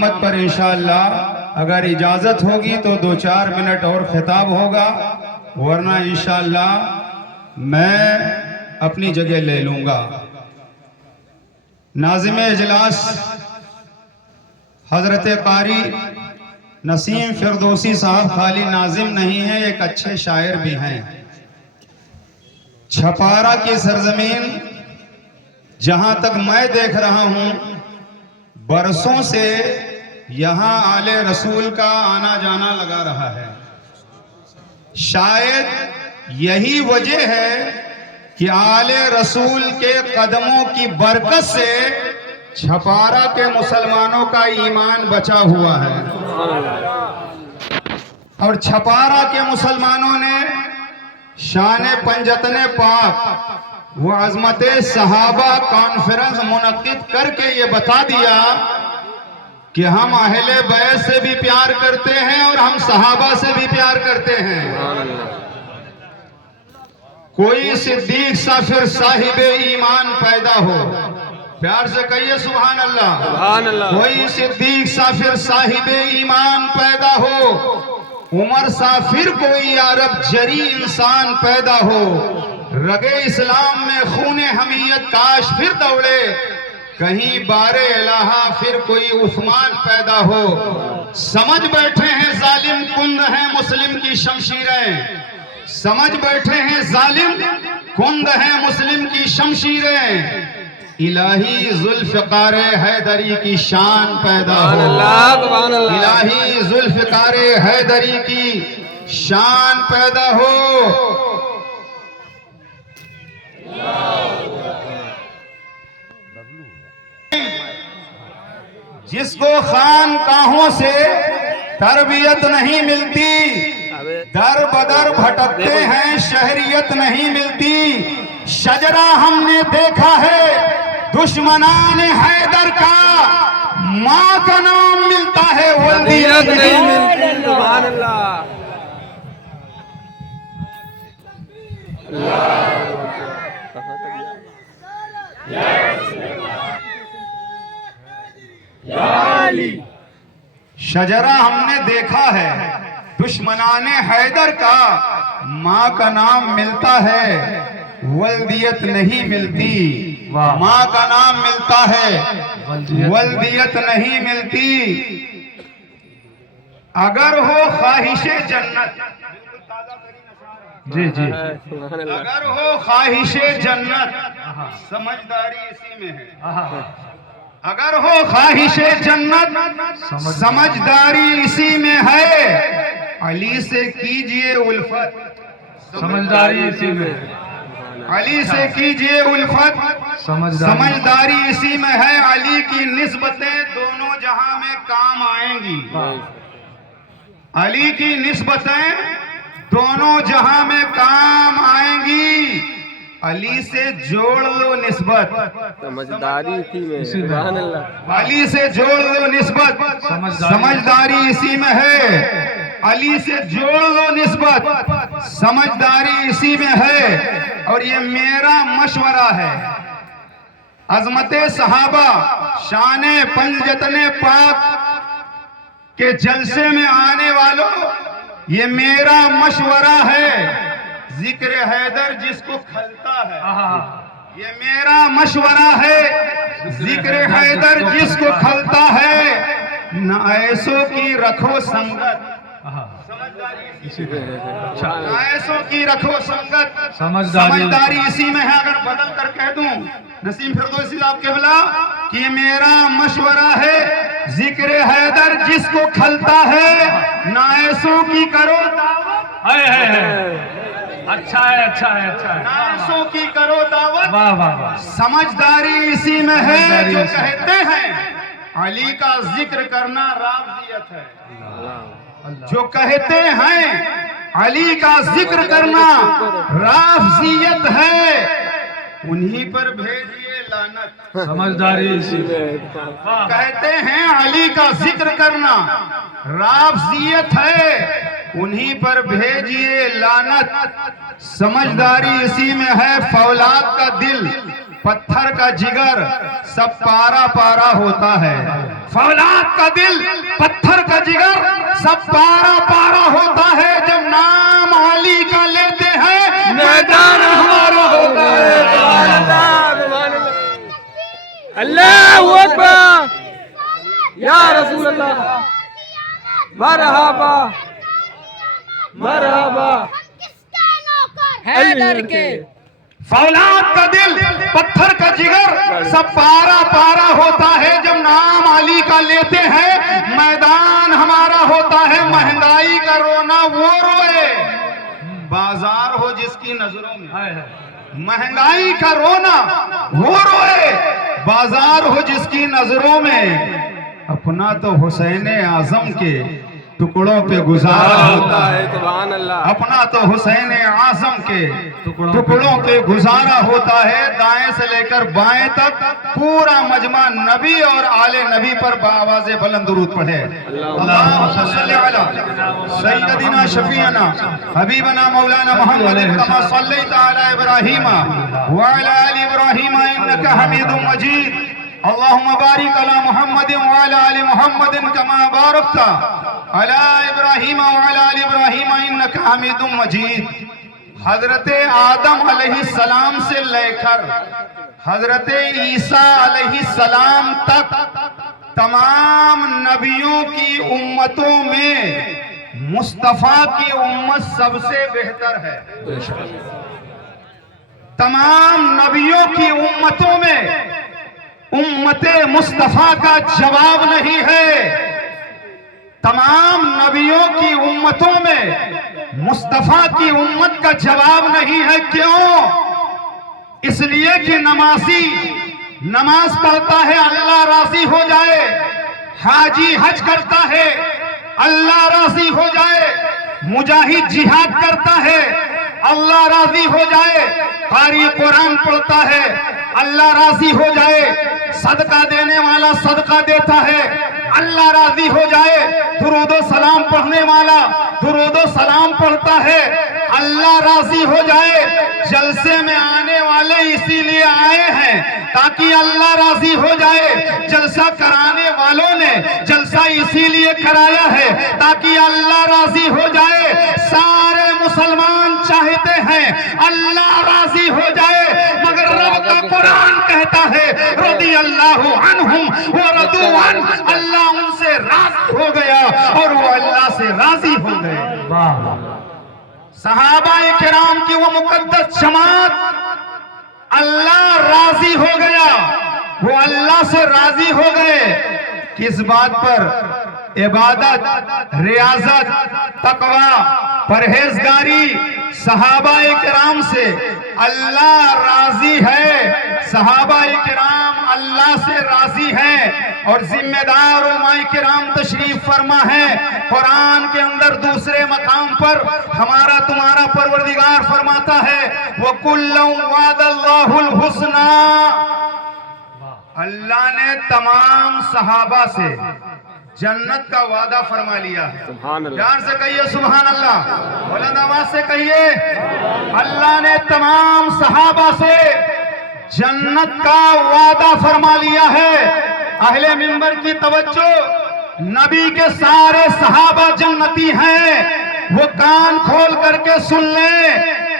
क़यामत पर इंशाअल्लाह अगर इजाज़त होगी तो 2-4 मिनट और खिताब होगा, वरना इंशाअल्लाह मैं अपनी जगह ले लूँगा। नाज़िम इजलास हज़रत कारी नसीम फिरदौसी साहब खाली नाजिम नहीं है, एक अच्छे शायर भी हैं। छपारा की सरजमीन जहां तक मैं देख रहा हूं, बरसों से यहां आले रसूल का आना जाना लगा रहा है। शायद यही वजह है कि आले रसूल के कदमों की बरकत से छपारा के मुसलमानों का ईमान बचा हुआ है और छपारा के मुसलमानों ने शान पंजतने पाक व अजमत सहाबा कॉन्फ्रेंस मुनक्किद करके ये बता दिया कि हम अहले बैत से भी प्यार करते हैं और हम सहाबा से भी प्यार करते हैं। कोई सिद्दीक सा फिर साहिबे ईमान पैदा हो, प्यार से कहिए सुभान अल्लाह, सुभान अल्लाह। कोई सिद्दीक सा फिर साहिबे ईमान पैदा हो, उमर सा फिर कोई अरब जरी इंसान पैदा हो, रगे इस्लाम में खूने हमीयत काश फिर दौड़े, कहीं बारे इलाहा फिर कोई उस्मान पैदा हो। समझ बैठे हैं जालिम कुंद है मुस्लिम की शमशीरें, समझ बैठे हैं जालिम कुंद है मुस्लिम की शमशीरें, इलाही जुल्फ़िकार हैदरी की शान पैदा हो, इलाही जुल्फ़िकार हैदरी की शान पैदा हो। जिसको खानकाहों से तरबियत नहीं मिलती, दर बदर भटकते हैं शहरियत नहीं मिलती। शजरा हमने देखा है दुश्मनान हैदर का, माँ का नाम मिलता है वल्दियत नहीं मिलती। सुभान अल्लाह। शजरा हमने देखा है दुश्मनाने हैदर का, माँ का नाम मिलता है वल्दियत नहीं मिलती। माँ का नाम मिलता है वल्दियत नहीं मिलती। अगर हो ख्वाहिशे जन्नत, जी जी, अगर हो ख्वाहिशे जन्नत, समझदारी इसी में है। अगर हो ख्वाहिशे जन्नत, समझदारी इसी में है। अली से कीजिए उल्फत, समझदारी इसी में। अली से कीजिए उल्फत, समझदारी इसी में है। अली की निस्बतें दोनों जहां में काम आएंगी। अली की निस्बतें दोनों जहां में काम आएंगी। अली से जोड़ लो निस्बत, समझदारी इसी में। सुभान अल्लाह। अली से जोड़ लो निस्बत, समझदारी इसी में है। अली से जोड़ लो निस्बत, समझदारी इसी में है। और ये मेरा मशवरा है, अजमते सहाबा शाने पंजतने पाक के जलसे में आने वालों, ये मेरा मशवरा है। जिक्र हैदर जिसको खलता है, ये मेरा मशवरा है। जिक्र हैदर जिसको खलता है, न ऐसों की रखो संगत, ऐसों की रखो संगत, समझदारी इसी में है। अगर बदल कर कह दूं नसीम फिरदौसी साहब केवला कि मेरा मशवरा है, जिक्र हैदर जिसको खलता है, न ऐसों की करो दावत। अच्छा है, अच्छा है, अच्छा है। नासों की करो दावत। वाह वाह वाह। समझदारी इसी में है। जो कहते हैं अली का जिक्र करना राफ़ज़ियत है, जो कहते हैं अली का जिक्र करना राफ़ज़ियत है, उन्हीं पर भेजिए लानत। समझदारी इसी में। कहते हैं अली का जिक्र करना राफ़ज़ियत है, उन्हीं पर भेजिए लानत। समझदारी इसी में है। फौलाद का दिल, पत्थर का जिगर, सब पारा पारा होता है। फौलाद का दिल, पत्थर का जिगर, सब पारा पारा होता है जब नाम अली का लेते हैं, मैदान हमारा होता है। अल्लाहू अकबर या रसूल अल्लाह, मरहबा मरहबा हैदर के। फौलाद का दिल, पत्थर का जिगर, सब पारा पारा होता है जब नाम अली का लेते हैं, मैदान हमारा होता है। महंगाई का रोना वो रोए, बाजार हो जिसकी नजरों में। महंगाई का रोना वो रोए, बाजार हो जिसकी नजरों में। अपना तो हुसैन आजम के टुकड़ों पे गुजारा होता है, सुभान अल्लाह। अपना तो हुसैन आजम के टुकड़ों पे गुजारा होता है। दाएं से लेकर बाएं तक पूरा मजमा नबी और आले नबी पर बाआवाज़े बुलंद दुरूद पढ़े। अल्लाहुम्मा सल्ली अला सय्यदिना शफीअना हबीबना मौलाना मुहम्मदिन कमा सल्लैता अला इब्राहीम व अला आलि इब्राहीम इन्नका हमीदुम मजीद। अल्लाहुम्मा बारिक अला मुहम्मदिन व अला आलि मुहम्मदिन कमा बारकता अला इब्राहीम व अला आलि इब्राहीम इन्नका हमीदुम मजीद। हजरत आदम अलैहिस्सलाम से लेकर हजरत ईसा अलैहिस्सलाम तक तमाम नबियों की उम्मतों में मुस्तफा की उम्मत सबसे बेहतर है। तमाम नबियों की उम्मतों में उम्मते मुस्तफा का जवाब नहीं है। तमाम नबियों की उम्मतों में मुस्तफा की उम्मत का जवाब नहीं है। क्यों? इसलिए कि नमाजी नमाज पढ़ता है अल्लाह राजी हो जाए, हाजी हज करता है अल्लाह राजी हो जाए, मुजाहिद जिहाद करता है अल्लाह राजी हो जाए, कारी कुरान पढ़ता है अल्लाह राजी हो जाए, सदका देने वाला सदका देता है अल्लाह राजी हो जाए, दुरूदो सलाम पढ़ने वाला दुरूदो सलाम पढ़ता है अल्लाह राजी हो जाए। जलसे में आने वाले इसीलिए आए हैं ताकि अल्लाह राजी हो जाए। जलसा कराने वालों ने जलसा इसीलिए कराया है ताकि अल्लाह राजी हो जाए। सारे मुसलमान चाहते हैं अल्लाह राजी हो जाए, मगर रब का कुरान कहता है रदी अल्लाहु अन्हुम व रदू अन, अल्लाह उनसे राजी हो गया और वो अल्लाह से राजी हो गए। वाह! सहाबाए किराम की वो मुकद्दस जमात अल्लाह राजी हो गया, वो अल्लाह से राजी हो गए। किस बात पर? इबादत, रियाजत, तकवा, परहेजगारी। सहाबाए किराम से अल्लाह राजी है, सहाबाए किराम अल्लाह से राजी हैं और जिम्मेदार उलमाए किराम तशरीफ फरमा है। कुरान के अंदर दूसरे मकाम पर हमारा तुम्हारा परवरदिगार फरमाता है वो कुल्लुम वादल्लाहुल हुस्ना, अल्लाह ने तमाम सहाबा से जन्नत का वादा फरमा लिया है। प्यार से कहिए सुभान अल्लाह, बुलंद आवाज से कहिए। अल्लाह ने तमाम सहाबा से जन्नत का वादा फरमा लिया है। अहले मिंबर की तवज्जो, नबी के सारे सहाबा जन्नती हैं, वो कान खोल करके सुन ले।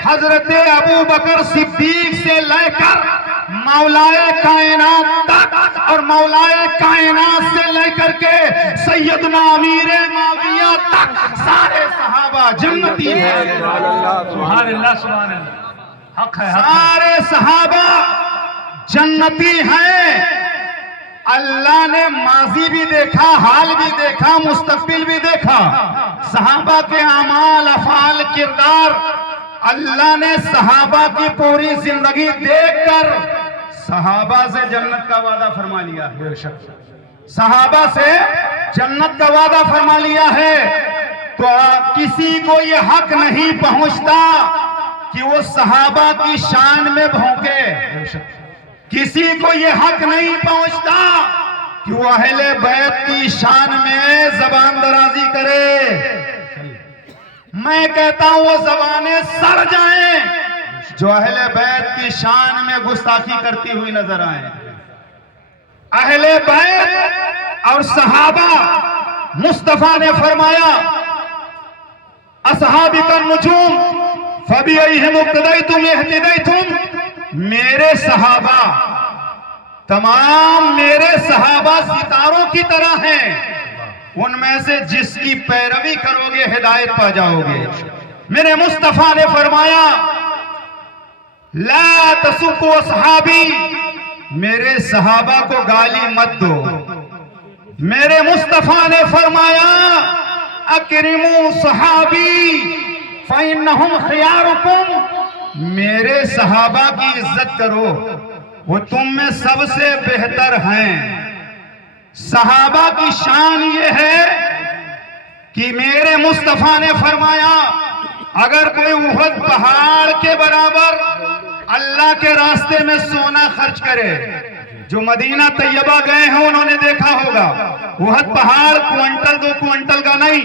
हजरत अबू बकर सिद्दीक से लेकर मौलाए कायनात तक और मौलाए कायनात से लेकर के सैयदना अमीर माविया तक सारे सहाबा जन्नती हैं। सुभान अल्लाह, सुभान अल्लाह, हक है, हक है। सारे सहाबा जन्नती हैं। अल्लाह ने माजी भी देखा, हाल भी देखा, मुस्तकबिल भी देखा। सहाबा के अमाल, अफाल, किरदार अल्लाह ने सहाबा की पूरी जिंदगी देखकर सहाबा से जन्नत का वादा फरमा लिया है। सहाबा से जन्नत का वादा फरमा लिया है। तो किसी को ये हक नहीं पहुंचता कि वो सहाबा की शान में भौंके। किसी को ये हक नहीं पहुंचता कि वो अहले बैत की शान में जबान दराजी करे। मैं कहता हूं वो जबानें सड़ जाएं जो अहले बैत की शान में गुस्ताखी करती हुई नजर आए। अहले बैत और सहाबा, मुस्तफा ने फरमाया असहाबी का नुजूम फबिअहिम इक्तदैतुम इहतदैतुम, मेरे सहाबा, तमाम मेरे सहाबा सितारों की तरह हैं, उनमें से जिसकी पैरवी करोगे हिदायत पा जाओगे। मेरे मुस्तफा ने फरमाया ला तसुब्बु असहाबी, मेरे सहाबा को गाली मत दो। मेरे मुस्तफा ने फरमाया अकरिमु सहाबी फइन्नहुम खियारुकुम, मेरे सहाबा की इज्जत करो, वो तुम में सबसे बेहतर हैं। सहाबा की शान ये है कि मेरे मुस्तफा ने फरमाया अगर कोई उहद पहाड़ के बराबर अल्लाह के रास्ते में सोना खर्च करे, जो मदीना तैयबा गए हैं उन्होंने देखा होगा उहद पहाड़ क्विंटल 2 क्विंटल का नहीं,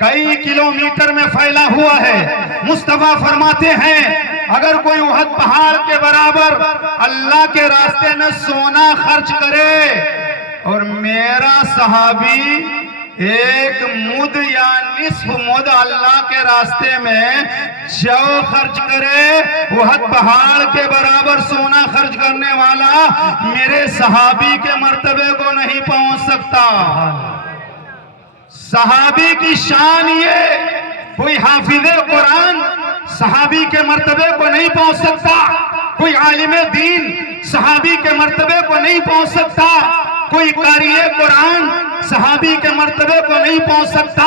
कई किलोमीटर में फैला हुआ है। मुस्तफा फरमाते हैं अगर कोई उहद पहाड़ के बराबर अल्लाह के रास्ते में सोना खर्च करे और मेरा सहाबी एक मुद या निस्फ मुद अल्लाह के रास्ते में जौ खर्च करे, उहद पहाड़ के बराबर सोना खर्च करने वाला मेरे सहाबी के मर्तबे को नहीं पहुंच सकता। सहाबी की शान ये, कोई हाफिज़े कुरान सहाबी के मर्तबे को नहीं पहुंच सकता, कोई आलिम दीन सहाबी के मर्तबे को नहीं पहुंच सकता, कोई कारिए कुरान सहाबी के मर्तबे को नहीं पहुंच सकता,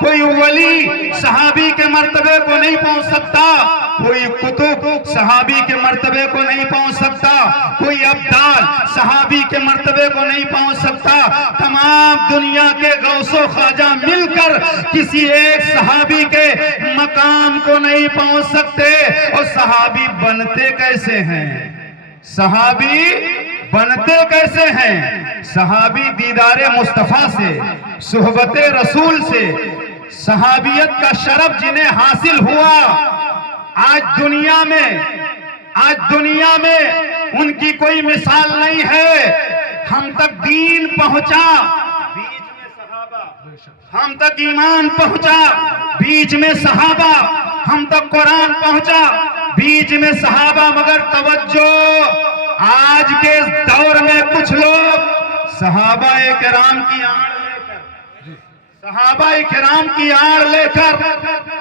कोई वली सहाबी के मर्तबे को नहीं पहुंच सकता, कोई कुतुब सहाबी के मर्तबे को नहीं पहुंच सकता, कोई अब्दाल सहाबी के मर्तबे को नहीं पहुंच सकता। तमाम दुनिया के गौसो ख्वाजा मिलकर किसी एक सहाबी के मकाम को नहीं पहुंच सकते। और सहाबी बनते कैसे हैं? सहाबी बनते कैसे हैं? सहाबी दीदारे मुस्तफा से, सुहबते रसूल से, सहाबियत का शरफ जिन्हें हासिल हुआ, आज दुनिया में उनकी कोई मिसाल नहीं है। हम तक दीन पहुंचा, बीच में सहाबा, हम तक ईमान पहुंचा, बीच में सहाबा, हम तक कुरान पहुंचा, बीच में सहाबा। मगर तवज्जो, आज के दौर में कुछ लोग सहाबा-ए किराम की आड़ लेकर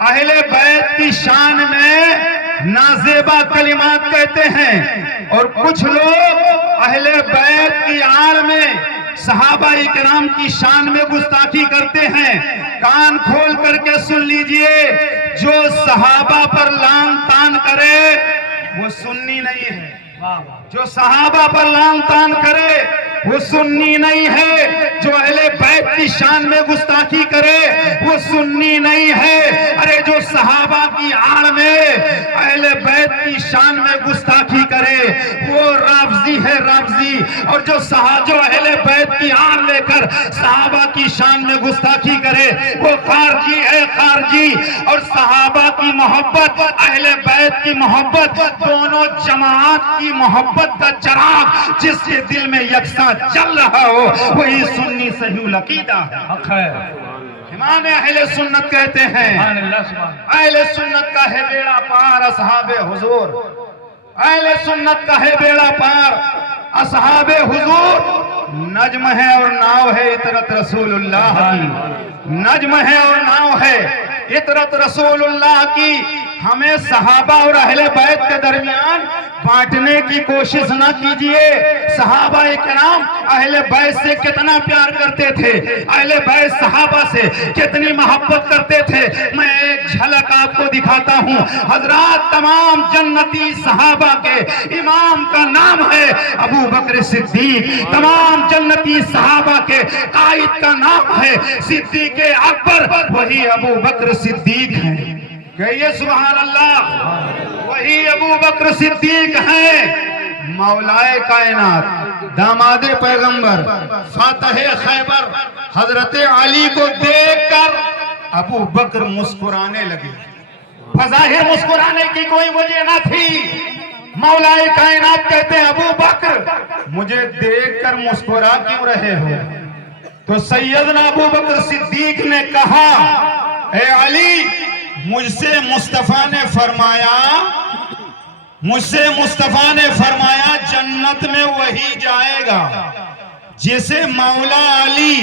अहले बैत की शान में नाजेबा कलिमात कहते हैं, और कुछ लोग अहले बैत की आड़ में सहाबा-ए किराम की शान में गुस्ताखी करते हैं। कान खोल करके सुन लीजिए, जो सहाबा पर लान तान करे वो सुन्नी नहीं है, जो सहाबा पर लान तान करे वो सुन्नी नहीं है, जो अहले बैत की शान में गुस्ताखी करे वो सुन्नी नहीं है। अरे जो सहाबा की आड़ में अहले बैत की शान में गुस्ताखी करे वो राफजी है, राफजी। और जो अहले बैत की आड़ लेकर सहाबा की शान में गुस्ताखी करे वो खारजी है, खारजी। और सहाबा की मोहब्बत, अहले बैत की मोहब्बत, दोनों जमात की मोहब्बत का चिराग जिसके दिल में यकसा चल रहा हो वही सुन्नी सही अकीदा है। इमाम अहले सुन्नत कहते हैं अहले सुन्नत का है बेड़ा पार असहाबे हुजूर, अहले सुन्नत का है बेड़ा पार असहाबे हुजूर। नज्म है और नाव है इतरत रसूलुल्लाह की, नज्म है और नाव है इतरत रसूलुल्लाह की। हमें सहाबा और अहले बैत के दरमियान बांटने की कोशिश ना कीजिए। सहाबा-ए किराम अहले बैत से कितना प्यार करते थे, अहले बैत सहाबा से कितनी मोहब्बत करते थे। मैं एक झलक आपको दिखाता हूँ। हजरात, तमाम जन्नती सहाबा के इमाम का नाम है अबू बकर सिद्दीक, तमाम जन्नती सहाबा के कायद का नाम है सिद्दीक अकबर, वही अबू बकर सिद्दीक है। कहिए सुभान अल्लाह, वही अबू बकर सिद्दीक हैं। मौलाए कायनात, दामादे पैगंबर, फातहे खैबर हजरत अली को देखकर अबू बकर मुस्कुराने लगे। फज़ाहिर मुस्कुराने की कोई वजह ना थी, मौलाए कायनात कहते हैं अबू बकर मुझे देखकर मुस्कुरा क्यों रहे हो? तो सैयदना अबू बकर सिद्दीक ने कहा, ए अली, मुझसे मुस्तफा ने फरमाया जन्नत में वही जाएगा जिसे मौला अली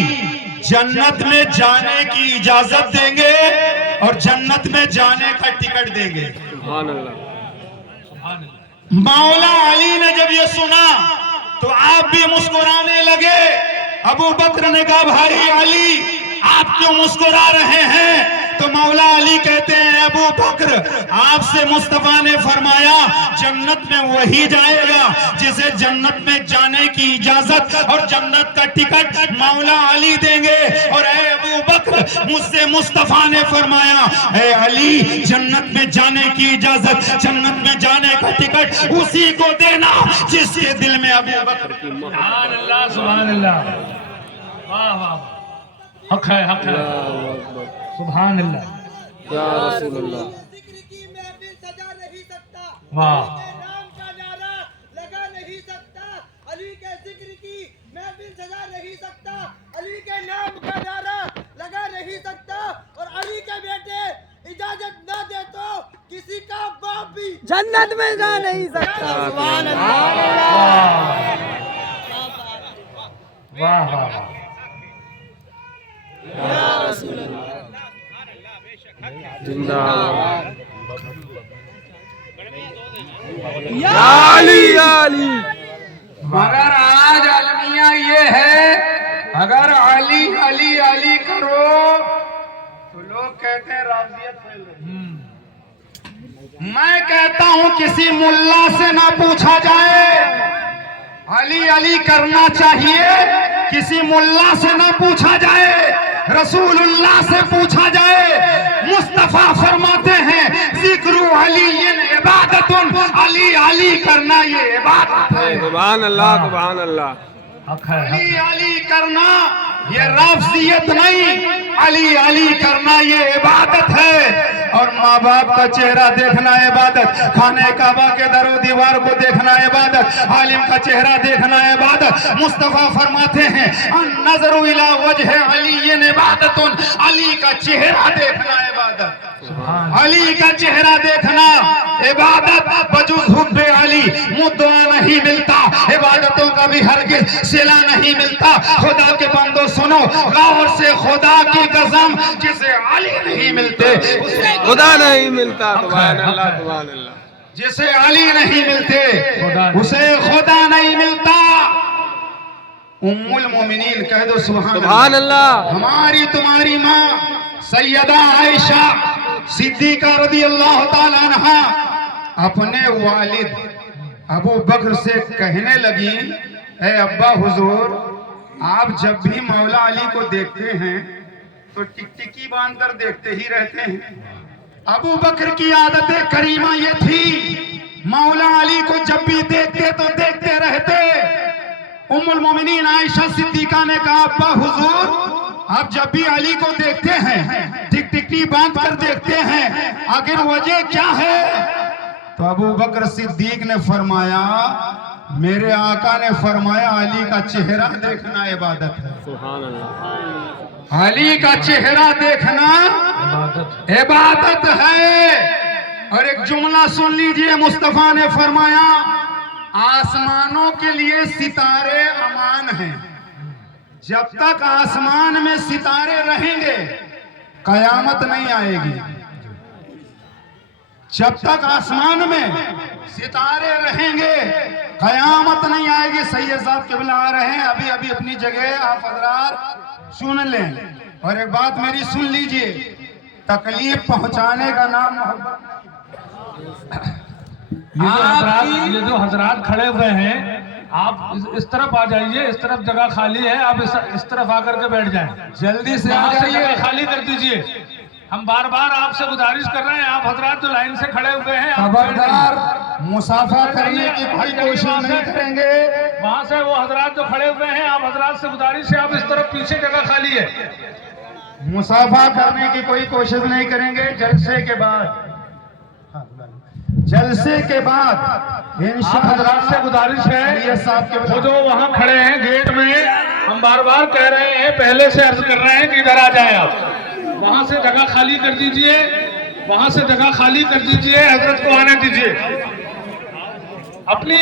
जन्नत में जाने की इजाजत देंगे और जन्नत में जाने का टिकट देंगे। सुभान अल्लाह। मौला अली ने जब ये सुना तो आप भी मुस्कुराने लगे। अबू बकर ने कहा, भाई अली, आप क्यों मुस्कुरा रहे हैं? तो मौला अली कहते हैं, अबू बकर, आपसे मुस्तफा ने फरमाया जन्नत में वही जाएगा जिसे जन्नत में जाने की इजाजत और जन्नत का टिकट मौला अली देंगे। और ए अबू बकर, मुझसे मुस्तफा ने फरमाया, ए अली, जन्नत में जाने की इजाजत, जन्नत में जाने का टिकट उसी को देना जिसके दिल में अबू बकर। सुभान अल्लाह, सुभान अल्लाह, वाह वाह, हक है, हक है, सुभान अल्लाह, या रसूल अल्लाह। जिक्र की महफिल सजा नहीं सकता, वाह। अली के नाम का नारा लगा नहीं सकता, अली के जिक्र की महफिल सजा नहीं सकता, अली के नाम का नारा लगा नहीं सकता, और अली के बेटे इजाजत न दे तो किसी का बाप भी जन्नत में जा नहीं सकता। सुभान वाह वाह वाह, जिंदाबाद या अली, या अली। मगर आज अलमिया ये है, अगर अली अली अली करो तो लोग कहते हैं राज़ियत फैल रही है। मैं कहता हूं किसी मुल्ला से ना पूछा जाए, अली अली करना चाहिए, किसी मुल्ला से ना पूछा जाए, रसूलुल्लाह से पूछा जाए। मुस्तफा फरमाते हैं जिक्रू अली इबादतुन, अली अली करना ये इबादत है। सुभान अल्लाह, सुभान अल्लाह। हक है, हक अली अली करना ये राफ़ज़ियत नहीं, अली अली करना ये इबादत है। और माँ बाप का चेहरा देखना इबादत, खाने काबा के दरो दीवार को देखना इबादत, आलिम का चेहरा देखना इबादत। मुस्तफा फरमाते हैं नज़रु इला वजह अली इबादतुन, अली का चेहरा देखना इबादत, अली का चेहरा देखना इबादत। बजुज़ हुब्बे अली मुद्दा नहीं मिलता, इबादतों का भी हरगिज़ सिला नहीं मिलता। खुदा के बंदो सुनो गौर से, खुदा की कसम, जिसे अली नहीं मिलते उसे खुदा नहीं मिलता। सुभान अल्लाह, सुभान अल्लाह। जिसे अली नहीं मिलते उसे खुदा नहीं मिलता। उम्मुल मोमिनीन कह दो सुभान अल्लाह। हमारी तुम्हारी माँ सैयदा आयशा सिद्दीका रज़ियल्लाहु ताला अन्हा अपने वालिद अबू बकर से कहने लगी, ए अब्बा हुजूर, आप जब भी मौला अली को देखते हैं तो टिकटिकी बांध कर देखते ही रहते हैं। अबू बकर की आदत करीमा ये थी, मौला अली को जब भी देखते तो देखते रहते। उम्मुल मोमिनीन आयशा सिद्दीका ने कहा, अब्बा हुजूर, आप जब भी अली को देखते हैं टिकटिकी बांध कर देखते हैं, आखिर वजह क्या है? तो अबू बकर सिद्दीक ने फरमाया, मेरे आका ने फरमाया अली का चेहरा देखना इबादत है। सुभान अल्लाह। अली का चेहरा देखना इबादत है। और एक जुमला सुन लीजिए, मुस्तफा ने फरमाया आसमानों के लिए सितारे अमान हैं, जब तक आसमान में सितारे रहेंगे कयामत नहीं आएगी। जब तक आसमान में सितारे रहेंगे कयामत नहीं आएगी। सैयद साहब क़िबला आ रहे हैं, अभी अभी अपनी जगह आप हज़रात सुन लें। और एक बात मेरी सुन लीजिए, तकलीफ पहुंचाने का नाम ये जो हजरात खड़े हुए हैं, आप इस तरफ आ जाइए, इस तरफ जगह खाली है, आप इस तरफ आकर के बैठ जाएं। जल्दी से आ यहाँ से जाइए। जगह खाली कर दीजिए। हम बार बार आपसे गुजारिश कर रहे हैं, आप हजरात जो लाइन से खड़े हुए हैं, आप बैठ जाइए। खबरदार मुसाफा करने की कोई कोशिश नहीं करेंगे। वहाँ से वो हजरात जो खड़े हुए हैं, आप हजरात से गुजारिश है, आप इस तरफ पीछे जगह खाली है। मुसाफा करने की कोई कोशिश नहीं करेंगे। जलसे के बाद जलसे के बाद इंशाअल्लाह हजरात से गुजारिश है, ये साहब के वो जो वहाँ खड़े हैं गेट में, हम बार बार कह रहे हैं, पहले से अर्ज कर रहे हैं कि इधर आ जाए आप, वहाँ से जगह खाली कर दीजिए, वहाँ से जगह खाली कर दीजिए, हजरत को आने दीजिए अपनी